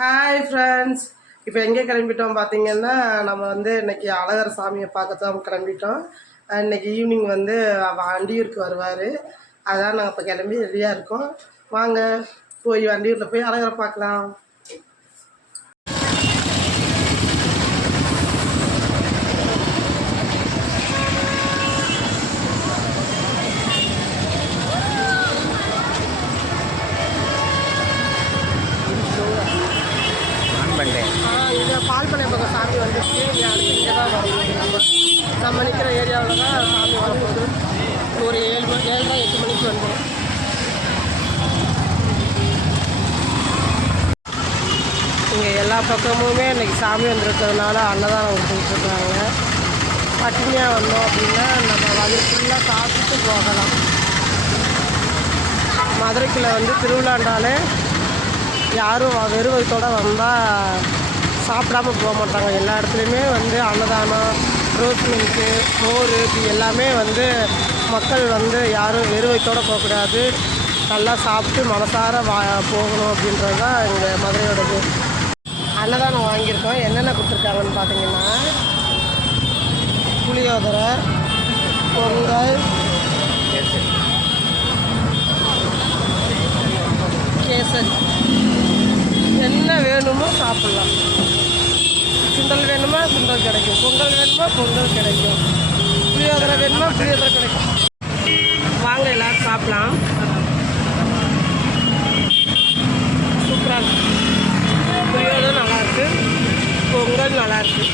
Hi friends. இப்போ எங்கே கிளம்பிட்டோம் பார்த்தீங்கன்னா, நம்ம இன்னைக்கு அழகர் சாமியை பார்க்க தான் கிளம்பிட்டோம். இன்னைக்கு ஈவினிங் வண்டியூருக்கு வருவார். அதான் நாங்கள் இப்போ கிளம்பி ரெடியாக இருக்கோம். வாங்க போய் வண்டியூரில் போய் அழகரை பார்க்கலாம். இது பால்பனை பக்கம் சாமி வந்துச்சு. இங்கே தான் வரும். நம்ம நிற்கிற ஏரியாவில் தான் சாமி வரும்போது ஒரு 7:30 8 மணிக்கு வந்துடும். இங்கே எல்லா பக்கமுமே இன்றைக்கி சாமி வந்துருக்கிறதுனால அன்னதானம் கொடுத்துட்ருக்காங்க. பட்டினியாக வந்தோம் அப்படின்னா நம்ம வயிறு ஃபுல்லாக சாப்பிட்டு போகலாம். மதுரைக்குள்ளே திருவிழாண்டாலே யாரும் வெறும் வயிற்றோடு வந்தால் சாப்பிடாம போக மாட்டாங்க. எல்லா இடத்துலையுமே அன்னதானம், ரோஸ் மில்க்கு, மோர் இப்படி எல்லாமே மக்கள் யாரும் வெறும் வயிற்றோடு போகக்கூடாது, நல்லா சாப்பிட்டு மனசார போகணும் அப்படின்றது தான் இங்கே மதுரையோடது. அன்னதானம் வாங்கியிருக்கோம். என்னென்ன கொடுத்துருக்காங்கன்னு பார்த்தீங்கன்னா, புளியோதரை, பொங்கல், கேசரி, என்ன வேணுமோ சாப்பிட்லாம். சுண்டல் வேணுமா சுண்டல் கிடைக்கும், பொங்கல் வேணுமா பொங்கல் கிடைக்கும், புளியோதரை வேணுமா புளியோதரை கிடைக்கும். வாங்க எல்லோரும் சாப்பிட்லாம். சூப்பராக புளியோதரை நல்லாயிருக்கு, பொங்கல் நல்லாயிருக்கு.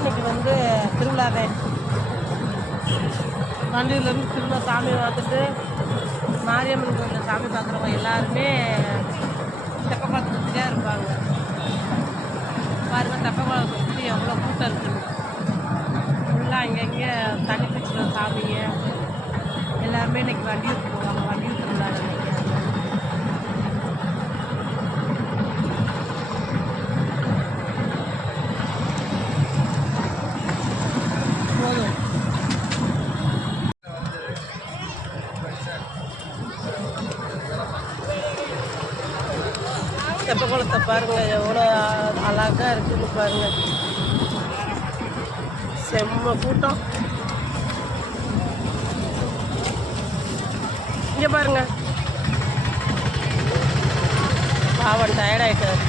இன்னைக்கு திருவிழாவே வண்டியிலேருந்து திரும்ப சாமி பார்த்துட்டு மாரியம்மன் கோயிலில் சாமி பார்க்குறவங்க எல்லாருமே தெப்பக்குளத்தை சுற்றிட்டே இருப்பாங்க. பாருங்கள் தெப்பக்குளத்தை சுற்றி எவ்வளோ கூட்டம் இருக்குங்க. ஃபுல்லாக அங்கங்கே தண்ணி பிடிச்சிட்டு எல்லாருமே இன்னைக்கு வண்டியூர் போவாங்க, வண்டியூர் திருவிழா நினைக்கிறாங்க. போதும். தெப்ப குளத்தை பாருங்கள் எவ்வளோ அழகாக இருக்குன்னு பாருங்கள். செம்ம கூட்டம். இங்கே பாருங்க, பாவன் டயர்டாயிட்டார்.